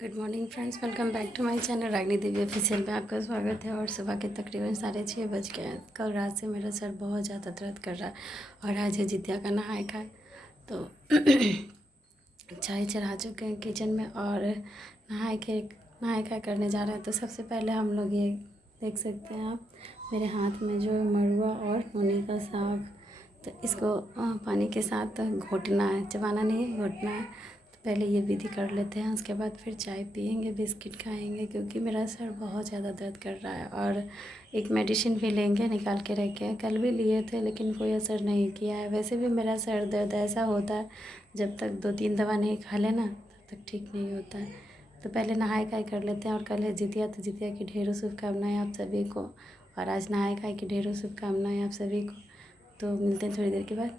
Good morning friends, welcome back to my channel Ragini Devi official में आपका स्वागत है। और सुबह के तकरीबन 6:30 बज गए हैं। कल रात से मेरा सर बहुत ज़्यादा दर्द कर रहा है और आज है जितिया का नहाय खाए तो चाय चढ़ा चुके हैं किचन में और नहाय खाए करने जा रहे हैं। तो सबसे पहले हम लोग ये देख सकते हैं आप मेरे हाथ में जो मड़ुआ और नोनी का साग, तो इसको पानी के साथ घोटना है, चबाना नहीं है, घोटना है। पहले ये विधि कर लेते हैं, उसके बाद फिर चाय पियेंगे, बिस्किट खाएंगे, क्योंकि मेरा सर बहुत ज़्यादा दर्द कर रहा है। और एक मेडिसिन भी लेंगे, निकाल के रखे हैं, कल भी लिए थे लेकिन कोई असर नहीं किया है। वैसे भी मेरा सर दर्द ऐसा होता है, जब तक 2-3 दवा नहीं खा लेना तब तक ठीक नहीं होता है। तो पहले नहाय खाए कर लेते हैं। और कल है जितिया, तो जितिया की ढेरों शुभकामनाएँ आप सभी को। और आज नहाय खाए की ढेरों शुभकामनाएँ आप सभी को। तो मिलते हैं थोड़ी देर के बाद।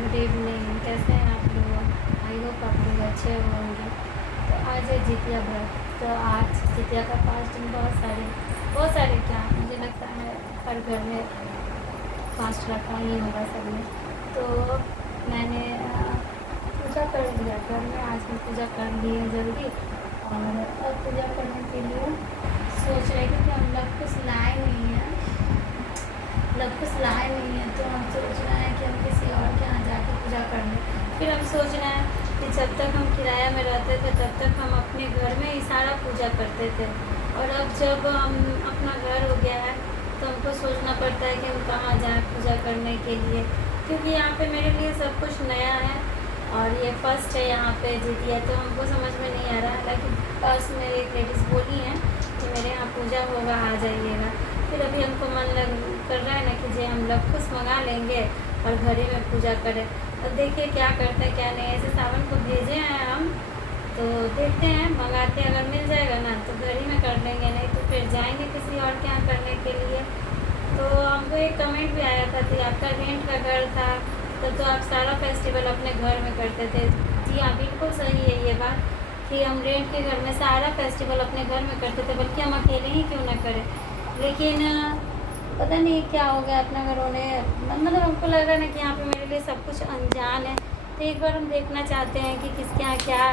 गुड इवनिंग, कैसे हैं आप लोग? आई होप आप लोग अच्छे होंगे। तो आज है जितिया व्रत। तो आज जितिया का 5 दिन बहुत सारे क्या, मुझे लगता है हर घर में फास्ट रखा ही होगा सबने। तो मैंने पूजा कर लिया घर में, आज मैं पूजा कर ली है जल्दी। और अब पूजा करने के लिए सोच रहे थे कि हम लोग कुछ लाए नहीं हैं, तो हम सोच रहे हैं कि हम किसी और के यहाँ जाके पूजा कर लें। फिर हम सोच रहे हैं कि जब तक हम किराया में रहते थे तब तक हम अपने घर में ही सारा पूजा करते थे, और अब जब हम अपना घर हो गया है तो हमको सोचना पड़ता है कि हम कहाँ जाएँ पूजा करने के लिए, क्योंकि यहाँ पे मेरे लिए सब कुछ नया है और ये फर्स्ट है यहाँ पे जितिया। तो हमको समझ में नहीं आ रहा है, हालांकि पास में एक लेडीज़ बोली हैं कि मेरे यहाँ पूजा होगा, आ जाइएगा। फिर अभी हमको मन कर रहा है ना कि हम लोग कुछ मंगा लेंगे और घर ही में पूजा करें। अब देखिए क्या करते हैं क्या नहीं। ऐसे सावन को भेजे हैं हम, तो देखते हैं मंगाते हैं, अगर मिल जाएगा ना तो घर ही में कर लेंगे, नहीं तो फिर जाएंगे किसी और के यहाँ करने के लिए। तो हमको एक कमेंट भी आया था कि आपका रेंट का घर था तब तो आप सारा फेस्टिवल अपने घर में करते थे। जी हाँ, बिल्कुल सही है ये बात कि हम रेंट के घर में सारा फेस्टिवल अपने घर में करते थे, बल्कि हम अकेले ही क्यों ना करें। लेकिन पता नहीं क्या हो गया अपना घर होने, मतलब हमको लग रहा है ना कि यहाँ पे मेरे लिए सब कुछ अनजान है। तो एक बार हम देखना चाहते हैं कि किसके यहाँ क्या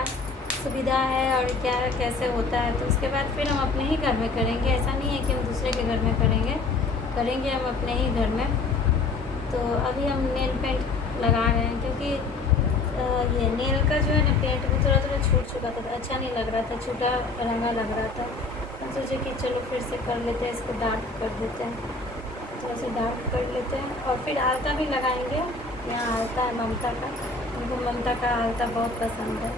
सुविधा है और क्या कैसे होता है, तो उसके बाद फिर हम अपने ही घर में करेंगे। ऐसा नहीं है कि हम दूसरे के घर में करेंगे हम अपने ही घर में। तो अभी हम नेल पेंट लगा रहे हैं, क्योंकि ये नेल का जो है ना पेंट भी थोड़ा छूट चुका था, अच्छा नहीं लग रहा था, छूटा रंगा लग रहा था। हम सोचे कि चलो फिर से कर लेते हैं, इसको डार्क कर देते हैं, थोड़ा सा डार्क कर लेते हैं। और फिर आलता भी लगाएंगे। यहाँ आलता है ममता का, उनको ममता का आलता बहुत पसंद है।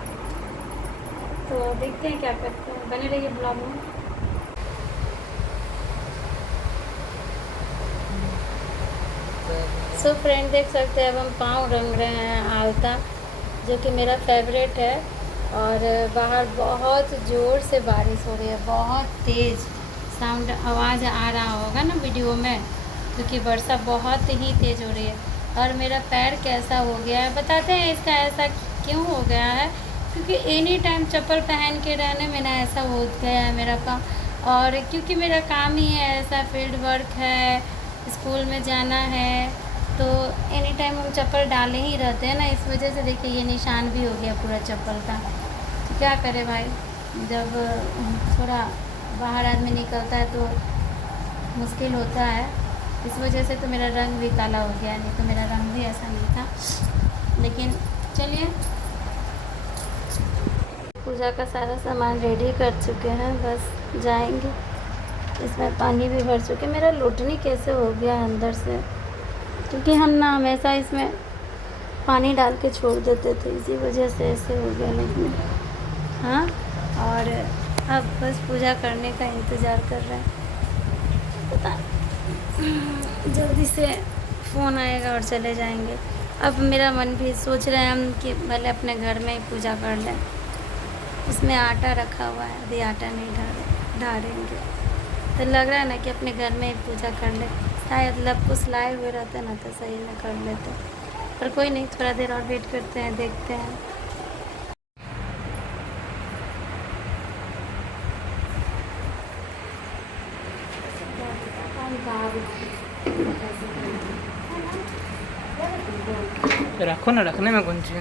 तो देखते हैं क्या करते हैं, बने रहिए ब्लॉग में। सो फ्रेंड देख सकते हैं अब हम पाँव रंग रहे हैं आलता, जो कि मेरा फेवरेट है। और बाहर बहुत ज़ोर से बारिश हो रही है, बहुत तेज़ साउंड आवाज़ आ रहा होगा ना वीडियो में, क्योंकि वर्षा बहुत ही तेज़ हो रही है। और मेरा पैर कैसा हो गया है बताते हैं, इसका ऐसा क्यों हो गया है, क्योंकि एनी टाइम चप्पल पहन के रहने में ना ऐसा हो गया है मेरा पाँव। और क्योंकि मेरा काम ही है ऐसा, फील्ड वर्क है, स्कूल में जाना है, तो एनी टाइम हम चप्पल डाले ही रहते हैं ना, इस वजह से देखिए ये निशान भी हो गया पूरा चप्पल का। तो क्या करे भाई, जब थोड़ा बाहर आदमी निकलता है तो मुश्किल होता है। इस वजह से तो मेरा रंग भी काला हो गया, नहीं तो मेरा रंग भी ऐसा नहीं था। लेकिन चलिए, पूजा का सारा सामान रेडी कर चुके हैं, बस जाएंगे। इसमें पानी भी भर चुके। मेरा लुटनी कैसे हो गया अंदर से, क्योंकि हम ना हमेशा इसमें पानी डाल के छोड़ देते थे, इसी वजह से ऐसे हो गया लोग में। हाँ, और अब बस पूजा करने का इंतज़ार कर रहे हैं। पता जल्दी से फ़ोन आएगा और चले जाएंगे। अब मेरा मन भी सोच रहे हैं हम कि भले अपने घर में ही पूजा कर लें। इसमें आटा रखा हुआ है, अभी आटा नहीं डालेंगे। तो लग रहा है ना कि अपने घर में ही पूजा कर ले। शायद लब कुछ लाए हुए रहते ना तो सही में कर लेते, पर कोई नहीं, थोड़ा देर और वेट करते हैं, देखते हैं। रखो ना, रखने में कौन सी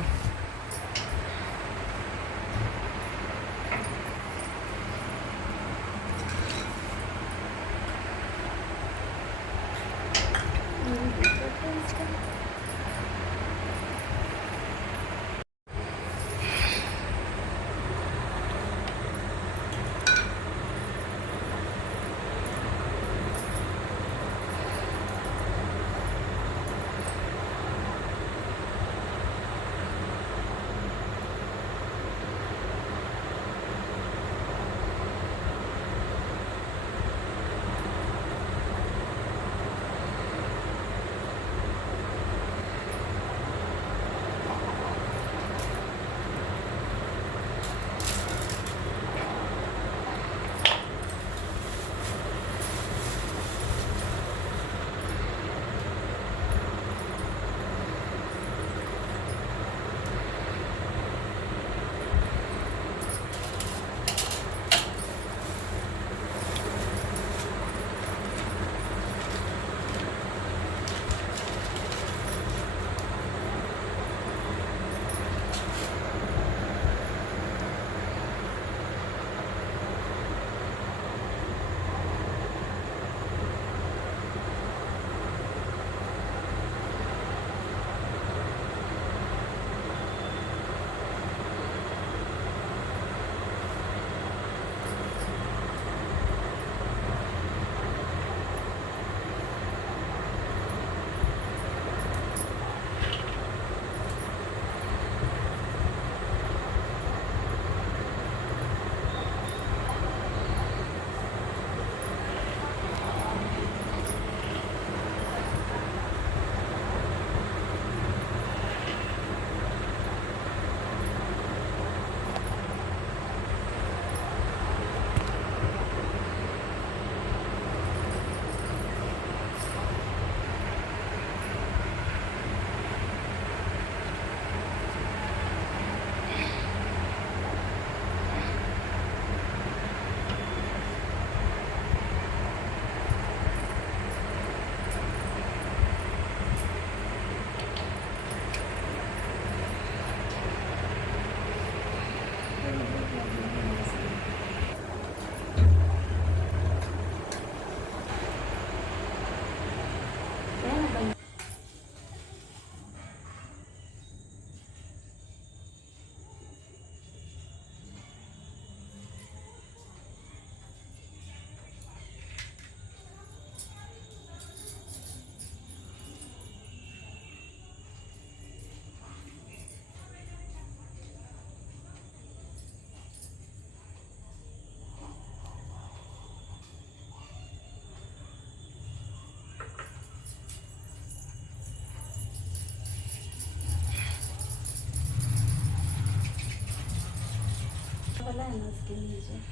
वाला है ना उसके नीचे।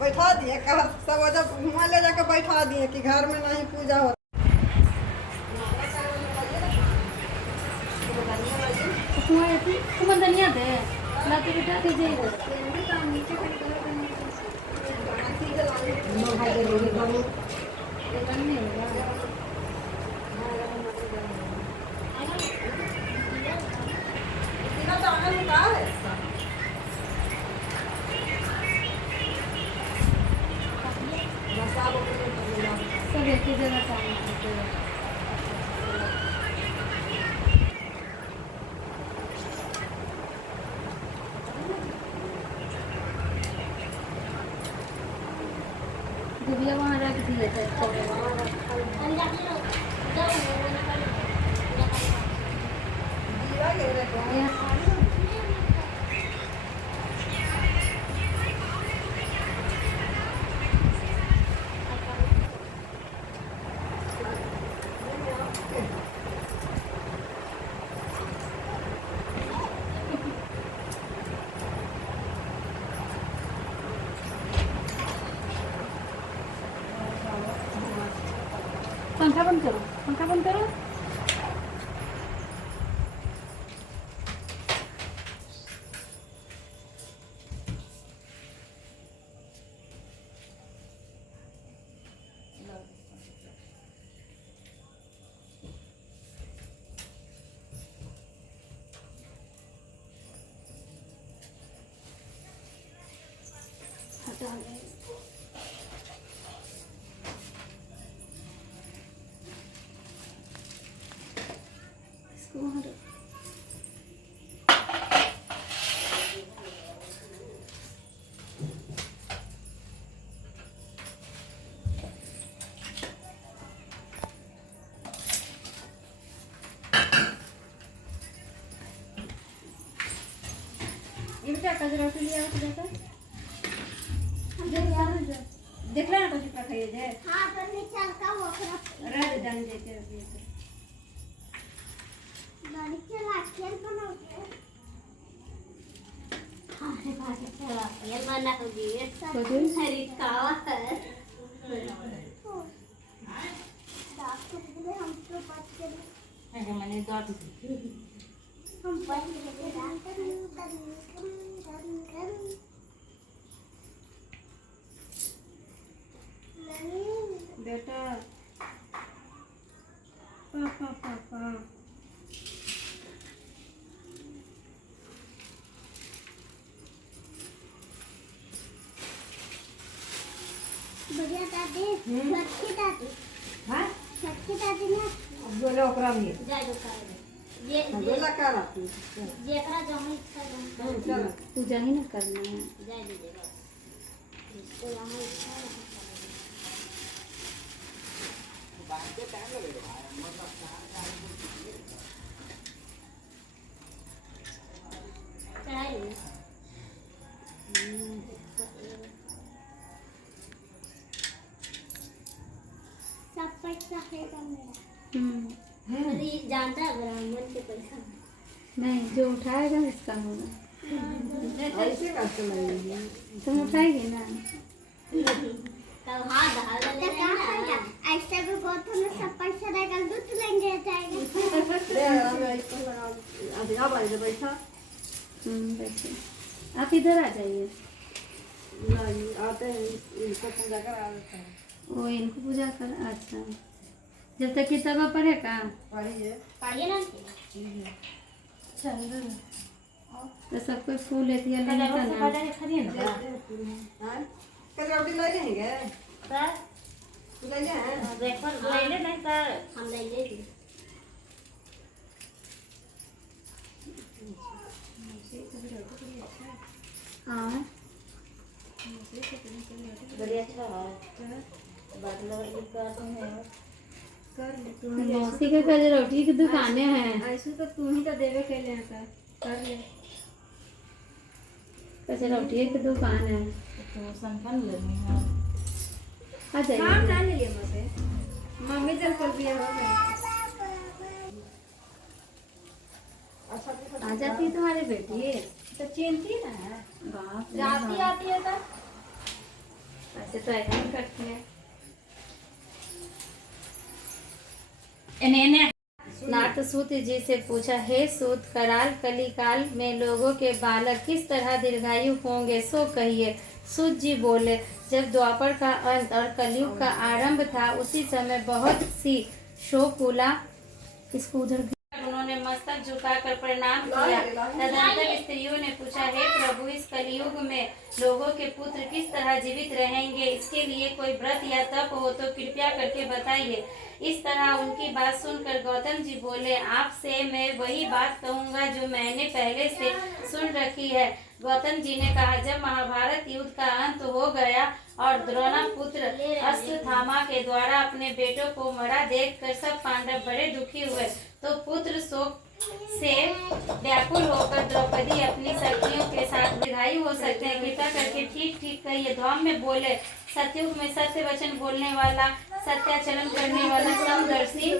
बैठा दिए कहा सब जब वहाँ ले जाकर बैठा दिए कि घर में नहीं पूजा हो। तुम्हें धनिया दे लाते बेटा दीजिए सब एक ही जगह काम करते हैं। गुड़िया वहाँ रख दिए थे पंखा बंद करो, पंखा बंद करो। हटा दे। इसको वहाँ रख। ये बेटा कजरा के लिए आके जाता देख ला ना कुछ पर खाइए जे हां पर नीचे का वो खराब रह जान देते अभी गाड़ी चला खेल बनाओगे हां रे बात चला ये बना होगी ये सब खरीदकावा है डॉक्टर बोले हम तो बात करें है मैंने दौड़ हम बात करें बेटा पापा पापा बढ़िया दादी लक्ष्मी दादी हां लक्ष्मी दादी ना बोलो ओकरा भी जाय दो कर ये बोला कर तू जे एकरा जमी इच्छा चल पूजा ही ना करना है जाय दीजिएगा इसको यहां इच्छा सब पैसा है का मेरा अरे जानता है ब्राह्मण के पैसा नहीं जो उठाएगा इसका होगा ऐसे का चलाएंगे तुम उठाएगी ना तब हाथ डाल लेना ऐसे भी बहुत हमें सब पैसा रहेगा दूध लेंगे जाएंगे अभी अब आइए बैठा बैठिए आप इधर आ जाइए नहीं आते हैं इनको पूजा करा देते हैं वो इनको पूजा कर अच्छा जब तक किताबा पढ़े का पढ़िए ना चल तो सब कोई फूल लेती है कजौटी ले लेंगे सर ले जाए ब्रेकफास्ट ले ले नहीं सर हम ले लेंगे हाँ बढ़िया अच्छा है बदलो ये कर मौसी के कजरोटी की दुकानें हैं ऐसे तो तू ही तो देवे के लिए कर ले कजरोटी की दुकान है तो संपन्न लेनी है आ जाइए काम ना ले लिए मुझे मम्मी चल कर दिया हो गया आ जाती तुम्हारी बेटी तो चिंती ना है जाती आती है तो वैसे तो ऐसा ही करते हैं। नाथ सूत जी से पूछा, हे सूत, कराल कलिकाल में लोगों के बालक किस तरह दीर्घायु होंगे, सो कहिए। सूत जी बोले, जब द्वापर का अंत और कलयुग का आरंभ था, उसी समय बहुत सी शोकुला इसको उधर उन्होंने मस्तक झुकाकर प्रणाम किया। तदंतर स्त्रियों ने पूछा, हे प्रभु, इस कलयुग में लोगों के पुत्र किस तरह जीवित रहेंगे, इसके लिए कोई व्रत या तप हो तो कृपया करके बताइए। इस तरह उनकी बात सुनकर गौतम जी बोले, आपसे मैं वही बात कहूँगा जो मैंने पहले से सुन रखी है। गौतम जी ने कहा, जब महाभारत युद्ध का अंत हो गया और द्रोणापुत्र अश्वत्थामा के द्वारा अपने बेटों को मरा देखकर सब पांडव बड़े दुखी हुए, तो पुत्र शोक से व्याकुल होकर द्रौपदी अपनी सखियों के साथ दीर्घायु हो सकते हैं, कृपा करके ठीक ठीक कहिए। ध्वम में बोले, सतयुग में सत्य वचन बोलने वाला, सत्याचरण करने वाला, समदर्शी,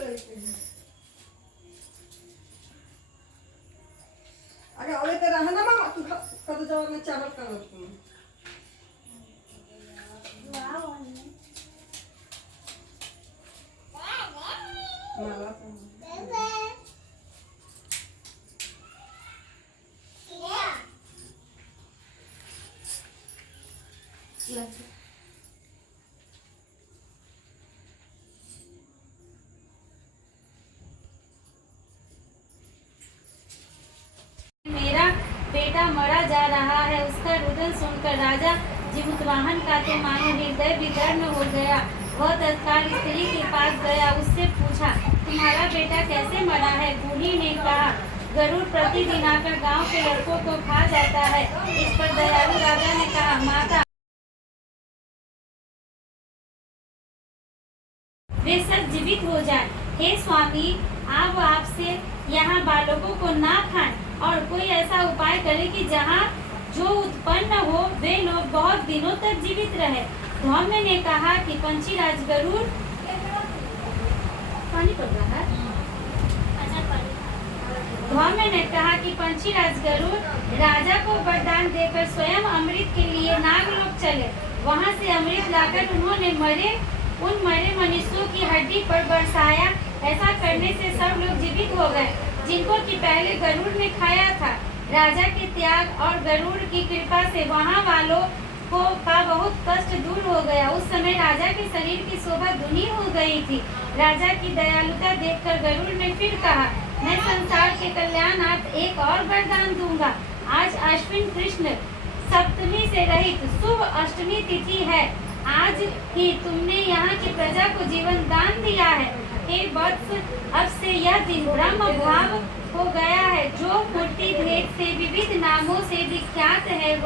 अगर अबे तो रहना मामा तू कब जवाब में चावल कर दो। मेरा बेटा मरा जा रहा है। उसका रुदन सुनकर राजा जीवुतवाहन का तो मानो हृदय विदीर्ण हो गया। वह तत्काल स्त्री के पास गया, उससे पूछा, तुम्हारा बेटा कैसे मरा है? बूढ़ी ने कहा, गरुड़ प्रतिदिन आकर गांव के लड़कों को खा जाता है। इस पर दयालु राजा ने कहा, माता, वे सब जीवित हो जाए। हे स्वामी, आप आपसे यहाँ बालकों को ना खाएं और कोई ऐसा उपाय करें कि जहाँ जो उत्पन्न हो वे लोग बहुत दिनों तक जीवित रहे। धौम्य ने कहा कि पंचीराज गरुड़ पानी पड़ रहा है। धौम्य ने कहा कि पंचीराज गरुड़ राजा को वरदान देकर स्वयं अमृत के लिए नागलोक चले। वहाँ से अमृत लाकर उन्होंने उन मरे मनुष्यों की हड्डी पर बरसाया। ऐसा करने से सब लोग जीवित हो गए जिनको कि पहले गरुड़ ने खाया था। राजा के त्याग और गरुड़ की कृपा से वहाँ वालों का बहुत कष्ट दूर हो गया। उस समय राजा के शरीर की शोभा दुनी हो गई थी। राजा की दयालुता देखकर गरुड़ ने फिर कहा, मैं संसार के कल्याणार्थ एक और वरदान दूंगा। आज अश्विन कृष्ण सप्तमी से रहित शुभ अष्टमी तिथि है। आज ही तुमने यहाँ की प्रजा को जीवन दान दिया है। हे वत्स, अब से यह दिन ब्रह्म भाव हो गया है। जो मूर्ति भेद से विविध नामों से विख्यात है,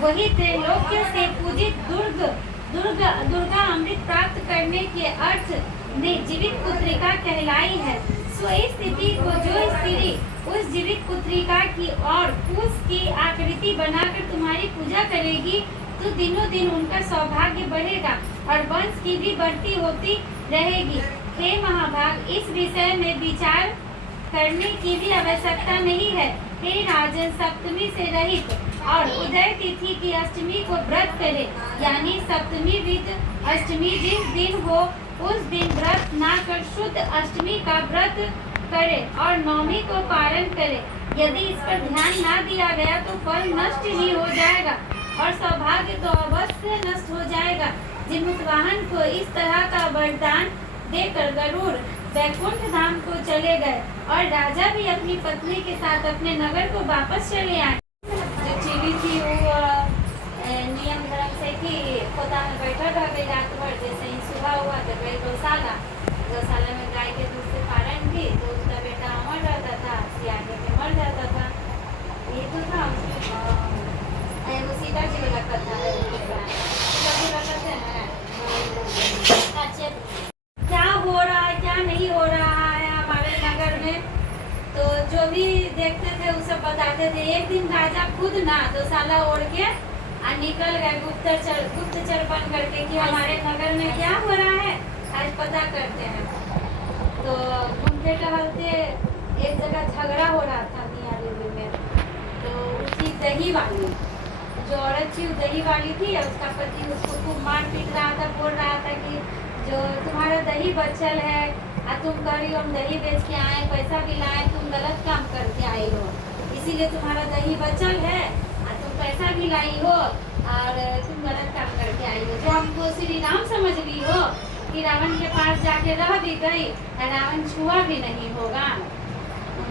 वही त्रैलोक्य से पूजित दुर्गा अमृत प्राप्त करने के अर्थ में जीवित पुत्रिका कहलाई है। सो इस स्थिति को जो स्त्री उस जीवित पुत्रिका की और उसकी आकृति बनाकर तुम्हारी पूजा करेगी, तो दिनों दिन उनका सौभाग्य बढ़ेगा और वंश की भी बढ़ती होती रहेगी। हे महाभाग, इस विषय में विचार करने की भी आवश्यकता नहीं है। हे राजन, सप्तमी से रहित और उदय तिथि की अष्टमी को व्रत करे, यानी सप्तमी विद अष्टमी जिस दिन हो उस दिन व्रत ना कर शुद्ध अष्टमी का व्रत करे और नवमी को पारण करे। यदि इस पर ध्यान ना दिया गया तो फल नष्ट ही हो जाएगा और सौभाग्य तो अवश्य नष्ट हो जाएगा। जीवुतवाहन को इस तरह का वरदान देकर गरुड़ वैकुंठ धाम को चले गए और राजा भी अपनी पत्नी के साथ अपने नगर को वापस चले आए। जो चीवी थी वो नियम धर्म से कि पोता में बैठा रह गई रात भर। जैसे ही सुबह हुआ तो गई गौशाला में गाय के दूध से पारण भी, तो उसका बेटा अमर रहता था, सियाने में मर जाता था। ये तो था वो सीता जी वाला कथा है। क्या हो रहा है क्या नहीं हो रहा है हमारे नगर में, तो जो भी देखते थे वो सब बताते थे। एक दिन राजा खुद ना गौशाला ओढ़ के निकल गए गुप्तचर बन करके कि हमारे नगर में क्या हो रहा है, आज पता करते हैं। तो घूमते टहलते एक जगह झगड़ा हो रहा था मियाँ बीवी में, तो उसी दही वाली, जो औरत थी वो दही वाली थी और उसका पति उसको खूब मार पीट रहा था, बोल रहा था कि जो तुम्हारा दही बचल है और तुम कह रही हो हम दही बेच के आए, पैसा भी लाए, तुम गलत काम करके आई हो, इसीलिए तुम्हारा दही बचल है और तुम पैसा भी लाई हो और तुम गलत काम करके आई हो। जो हमको श्री राम समझ ली हो कि रावण के पास जाके रह भी गई और रावण छुआ भी नहीं होगा।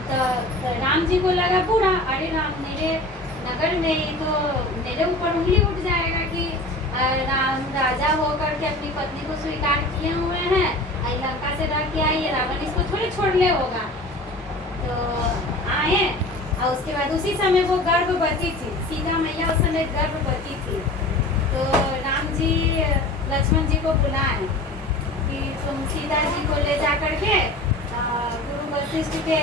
तो राम जी को लगा बुरा, अरे राम मेरे नगर में ही तो मेरे ऊपर उंगली उठ जाएगा कि राम राजा होकर के अपनी पत्नी को स्वीकार किए हुए हैं, लंका से रह के आई है, रावण इसको थोड़ी छोड़ ले होगा। तो आए और उसके बाद उसी समय वो गर्भवती थी, सीता मैया उस समय गर्भवती थी। तो राम जी लक्ष्मण जी को बुलाए कि तुम सीता जी को ले जा करके गुरु वशिष्ठ के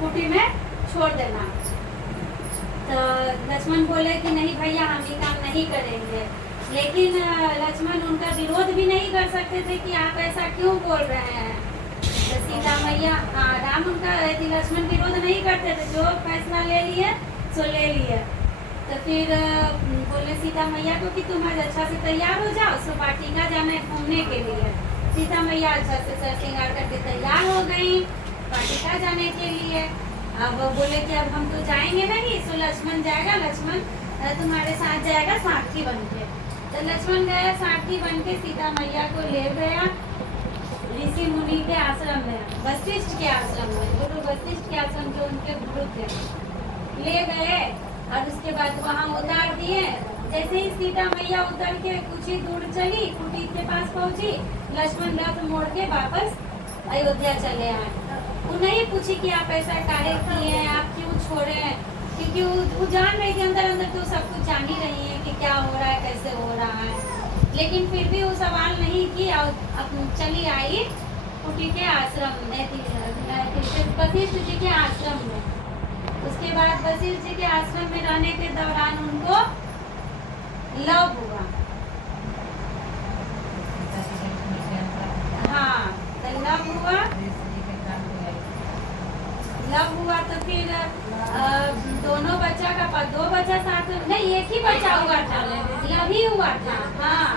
कुटी में छोड़ देना। तो लक्ष्मण बोले कि नहीं भैया हम ये काम नहीं करेंगे, लेकिन लक्ष्मण उनका विरोध भी नहीं कर सकते थे कि आप ऐसा क्यों बोल रहे हैं। तो सीता मैया राम उनका लक्ष्मण विरोध नहीं करते थे, जो फैसला ले लिए सो ले लिए। तो फिर बोले सीता मैया को कि तुम आज अच्छा से तैयार हो जाओ, सो वाटिका जाना है घूमने के लिए। सीता मैया अच्छा से सर श्रृंगार करके तैयार हो गई वाटिका जाने के लिए। अब बोले कि अब हम तो जाएंगे नहीं, सो लक्ष्मण जाएगा, लक्ष्मण तुम्हारे साथ जाएगा सारथी बन के। तो लक्ष्मण गया सारथी बन के, सीता मैया को ले गया ऋषि मुनि के आश्रम में, वशिष्ठ के आश्रम में, गुरु वशिष्ठ के आश्रम जो उनके गुरु थे, ले गए और उसके बाद वहाँ उतार दिए। जैसे ही सीता मैया उतर के कुछ ही दूर चली, कुटी के पास पहुंची, लक्ष्मण रथ मोड़ के वापस अयोध्या चले आए। वो नहीं पूछी कि आप ऐसा काहे किए हैं, आप क्यों छोड़े, क्योंकि वो जान रही थी अंदर अंदर, तो सब कुछ जान ही रही है कि क्या हो रहा है, कैसे हो रहा है। लेकिन फिर भी वो सवाल नहीं किया, अब चली आई कुटी के आश्रम में, वशिष्ठ जी के आश्रम में। उसके बाद वशिष्ठ जी के आश्रम में रहने के दौरान उनको लव हुआ। हाँ, तो लव हुआ तो फिर दोनों बच्चा का दो बच्चा साथ नहीं, एक ही बच्चा हुआ था, लव ही हुआ था। हाँ,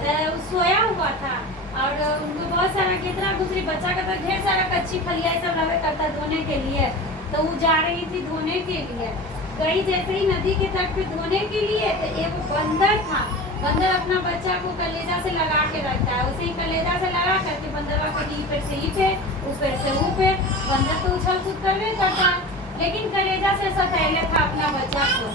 तो सोया हुआ था और उनको बहुत सारा कितना दूसरी बच्चा का तो ढेर सारा कच्ची फलिया सब लगे करता धोने के लिए। तो वो जा रही थी धोने के लिए, गई जैसे ही नदी के तट पे धोने के लिए, तो एक बंदर था। बंदर अपना बच्चा को कलेजा से लगा के रखता है, उसे ही कलेजा से लगा करके बंदरवा को ईपे से ईपे, ऊपर से ऊपर, बंदर तो उछल कूद करने करता, लेकिन कलेजा से सतैले था अपना बच्चा को।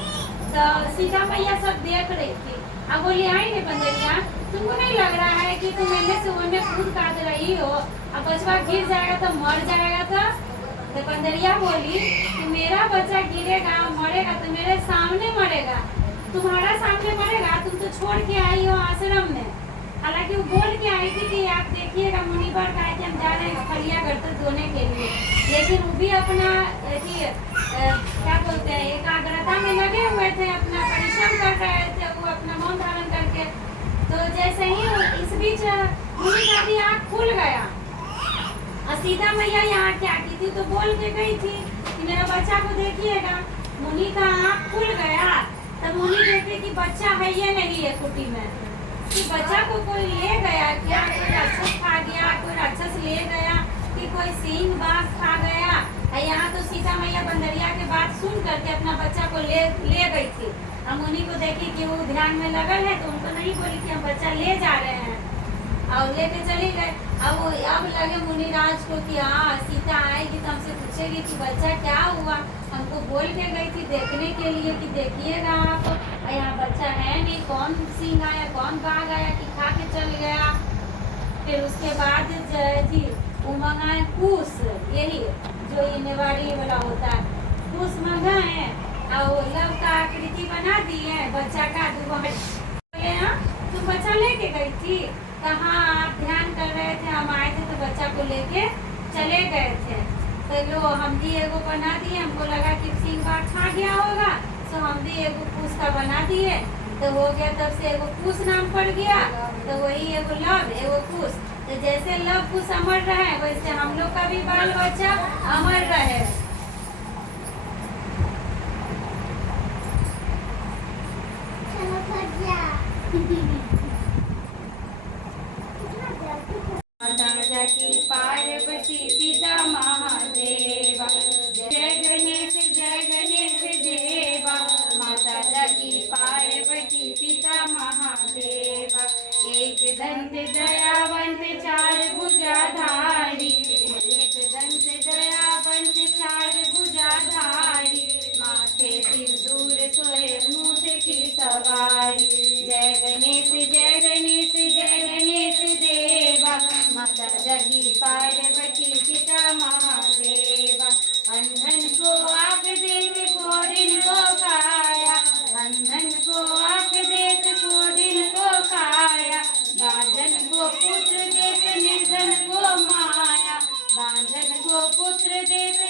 तो सीता मैया सब देख रही थी। अब बोली आई ने बंदरिया, तुमको नहीं लग रहा है कि तुम इनमें से उनमें कूद काट रही हो, अब बचवा गिर जाएगा तो मर जाएगा। तो बंदरिया बोली कि मेरा बच्चा गिरेगा मरेगा तो मेरे सामने मरेगा, तुम्हारा सामने मरेगा, तुम तो छोड़ के आई हो आश्रम में। हालांकि वो बोल के आई थी कि आप देखिएगा मुनिवर का है कि हम जा रहे हैं फलिया करते धोने के लिए, लेकिन वो भी अपना क्या बोलते हैं एकाग्रता में लगे हुए थे, अपना परिश्रम कर रहे थे, वो अपना मौन धारण करके। तो जैसे ही इस बीच मुनि का भी आँख खुल गया और सीता मैया यहाँ क्या की थी तो बोल के गई थी कि मेरा बच्चा को देखिएगा। मुनि का आँख खुल गया, तब मुनि देखे कि बच्चा है ये नहीं है कुटी में, कि बच्चा को कोई ले गया क्या, कोई राक्षस खा गया, कोई राक्षस ले गया, कि कोई सिंह बाघ खा गया। यहाँ तो सीता मैया बंदरिया के बात सुन करके अपना बच्चा को ले गई थी। अब मुनि को देखी कि वो ध्यान में लगल है, तो उनको नहीं बोली कि हम बच्चा ले जा रहे हैं, और लेके चले गए। अब लगे मुनिराज को कि हाँ सीता आएगी तो हमसे पूछेगी कि बच्चा क्या हुआ, हमको बोल के गई थी देखने के लिए कि देखिएगा आप, यहाँ बच्चा है नहीं, कौन सिंह आया कौन बाघ आया कि खा के चल गया। फिर उसके बाद थी वो मंगाए कुश, यही जो ये नेवाड़ी वाला होता है, कुश मंगाए और लव का आकृति बना दिए बच्चा का। बोले हाँ तुम बच्चा लेके गई थी, कहाँ आप ध्यान कर रहे थे, हम आए थे तो बच्चा को लेके चले गए थे। तो लो हम भी एगो बना दिए, हमको लगा कि सिंह बाघ खा गया होगा, तो हम भी एगो कुश का बना दिए, तो हो गया। तब से एगो कुश नाम पड़ गया, तो वही एगो लव एगो कुश। तो जैसे लव कुश अमर रहे, वैसे हम लोग का भी बाल बच्चा अमर रहे।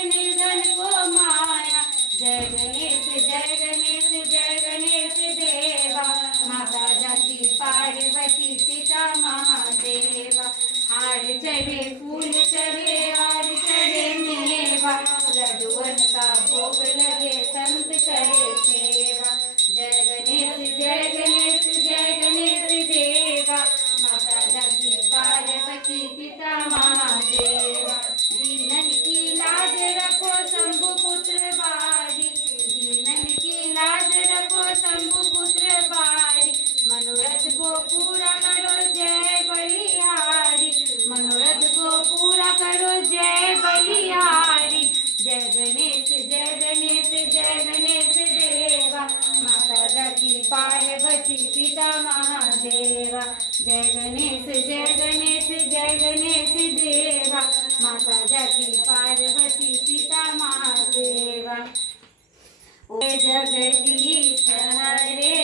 निर्धन को माया। जय गणेश जय गणेश जय गणेश देवा, माता जाकी पार्वती पिता महादेवा। हार चढ़े फूल चढ़े और चढ़े मेवा, लड्डुअन का भोग लगे संत करे सेवा। जय गणेश जय गणेश जय गणेश देवा, माता जाकी पार्वती पिता महादेवा। दीनन की लाज रखो शंभु पुत्र बारी, दीनन की लाज रखो शंभु पुत्र बारी। मनोरथ को पूरा करो जय बलिहारी, मनोरथ को पूरा करो जय बलिहारी। जय गणेश जय गणेश जय गणेश देवा, माता जाकी पार्वती पिता महादेवा। जय गणेश जय गणेश जय गणेश देवा, माता जाकी पार्वती पिता महादेवा। जय जगदीश हरे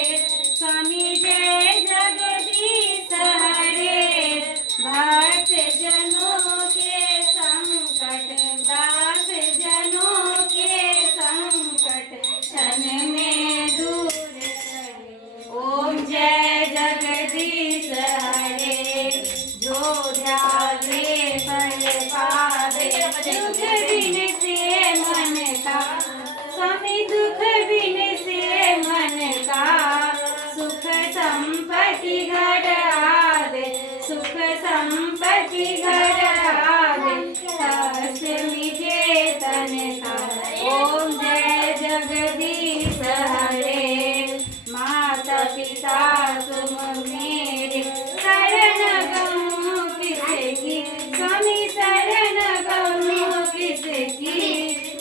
स्वामी जय जगदीश हरे, भक्त जनों के संकट दास जनों के संकट क्षण में दूर करे। ओम जय जगदीश हरे, जो ध्यावे फल पावे, दुख बिन से मन का स्वामी, दुख बिन से मन का सुख संपत्ति घर आवे, सुख संपत्ति घर आवे, हर्ष मिटे तन का। ओम जय जगदीश हरे, माता पिता तुम मेरे शरण गहूँ किसकी, स्वामी शरण गहूँ किसकी।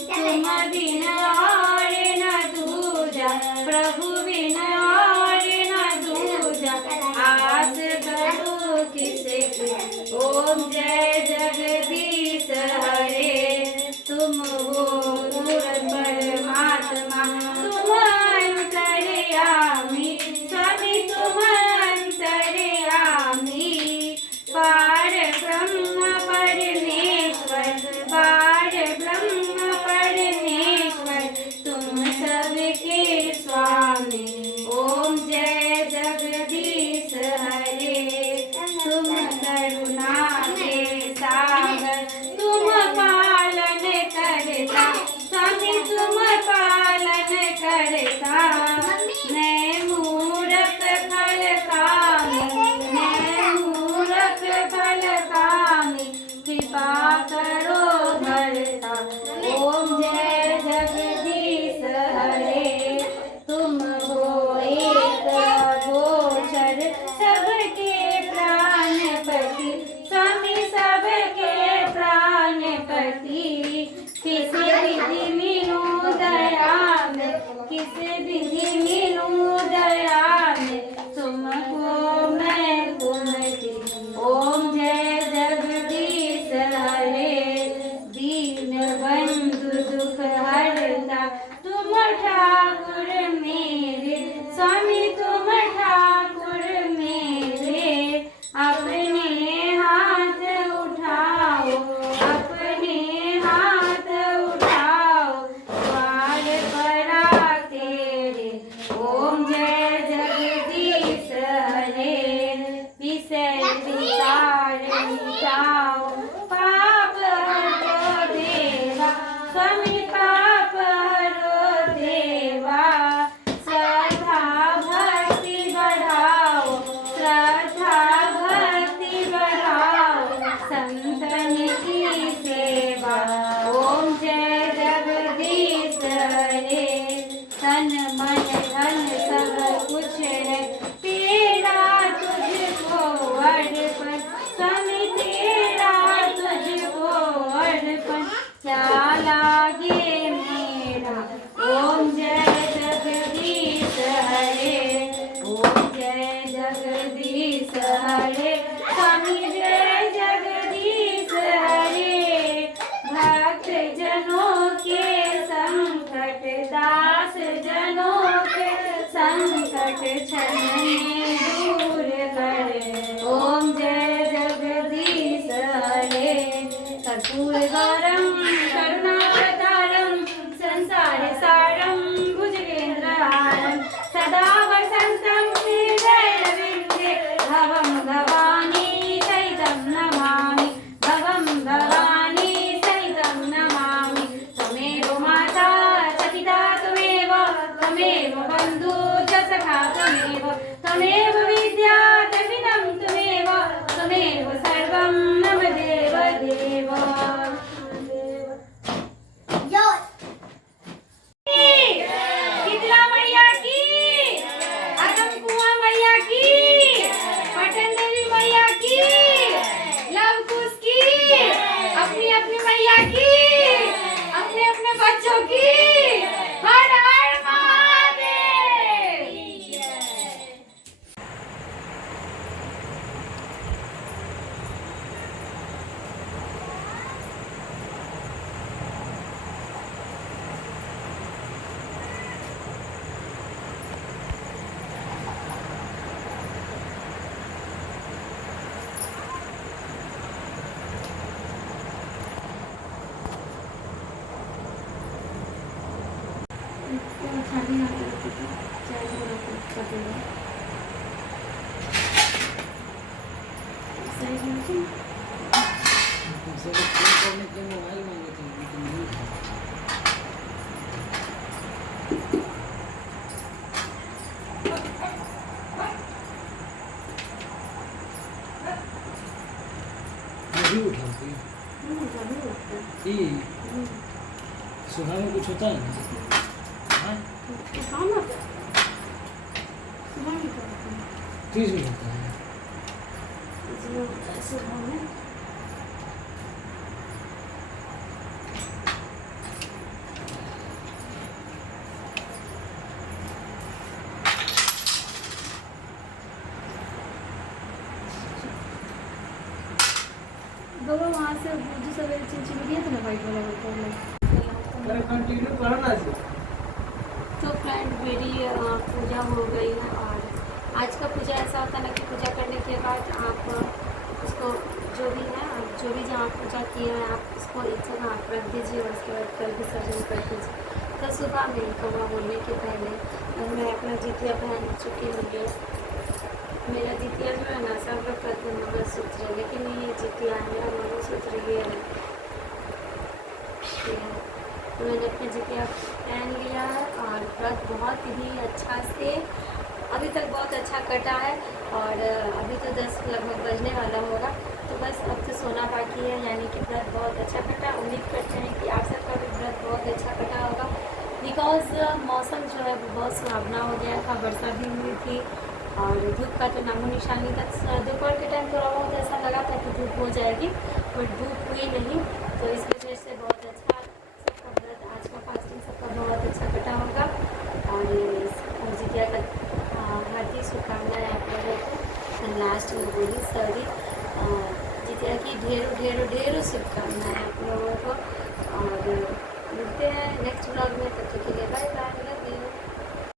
तुम बिन और न दूजा, प्रभु बिन और न दूजा, आस करो किसकी। ओम जय जगदीश हरे, तुम हो दूर परमात्मा, तुम अंतर्यामी, स्वामी तुम अंतर्यामी। पार ब्रह्म परमेश्वर, पार ब्रह्म परमेश्वर, तुम सबके स्वामी। ओम जय जगदीश हरे, तुम करुणा के सागर, तुम पालन करता, स्वामी तुम पालन करता। मैं मूरख फल कामी, मैं मूरख फल कामी, कृपा करो भरता। ओम जय जगदीश हरे, तुम हो एक गोचर सबके प्राणपति, स्वामी सबके प्राणपति। किस विधि मिलूं दया में, किस विधि मिलूं दया में, तुमको मैं तुमकी। ओम जय जगदीश हरे, दीन बंधु दुख हरता, तुम ठाकुर मेरे, स्वामी तुम ठाकुर मेरे। अपने हाथ उठाओ, अपने हाथ उठाओ, द्वार परा तेरे। ओम जय जगदीश हरे, विषय विचार मिटाओ, पाप हरो देवा, स्वामी पाप हरो देवा। श्रद्धा भक्ति बढ़ाओ, श्रद्धा भक्ति बढ़ाओ, संतन की सेवा। ओम जय जगदीश हरे, तन मन धन सब कुछ है तेरा, तुझको अर्पण, स्वामी तेरा तुझको अर्पण, क्या लागे मेरा। ओम जय जगदीश हरे, ओम जय जगदीश हरे, स्वामी जय जगदीश हरे। भक्त जनों के संकट, दास जनों के संकट क्षण में दूर करे। ओम जय जगदीश हरे, कर्पूर गौरम करुणावतारम खाली हाथ रखो तो चाय हो रखो कटेगा सही है कि तुमसे तो फोन करने के लिए मोबाइल मांगे थे लेकिन नहीं था। नहीं उठाती जरूर होता है ये सुबह में कुछ होता है ना? हाँ खाना सुबह नहीं करते हैं तीस में होता है। जो सुबह में बाबा वहाँ से जो सवेरे चिमचिम दिया था ना वाइट वाला होता अरे कंटिन्यू करो ना जी। तो फ्रेंड मेरी पूजा हो गई है और आज का पूजा ऐसा होता है ना कि पूजा करने के बाद आप उसको जो भी है आप जो भी जहाँ पूजा किए हैं आप उसको एक जगह आप रख दीजिए और उसके बाद कल विसर्जन कर दीजिए। तो सुबह में कौवा बोलने के पहले मैं अपना जितिया पहन चुकी हूँ। मेरा जितिया जो है ना सब लोग कहते हैं मंगलसूत्र है लेकिन ये जितिया है मेरा मंगलसूत्र ये है। तो मैंने अपना जितिया पहन लिया है और व्रत बहुत ही अच्छा से अभी तक बहुत अच्छा कटा है और अभी तो 10 लगभग बजने वाला होगा। तो बस अब तो सोना बाकी है यानी कि व्रत बहुत अच्छा कटा। उम्मीद करते हैं कि आप सबका भी व्रत बहुत अच्छा कटा होगा बिकॉज मौसम जो है वो बहुत सुहावना हो गया था। वर्षा भी हुई थी और धूप का तो नामो निशान नहीं था। दोपहर के टाइम थोड़ा बहुत ऐसा लगा था कि धूप हो जाएगी बट धूप हुई नहीं। तो इस वजह से बहुत अच्छा सबका व्रत आज का फास्टिंग सबका बहुत अच्छा कटा होगा और जितिया का हार्दिक शुभकामनाएं आप लोगों को। लास्ट में बोली सॉरी जितिया की ढेरों शुभकामनाएं आप लोगों को और मिलते हैं नेक्स्ट ब्लॉग में। तब तक के लिए बाय बाय, लव यू।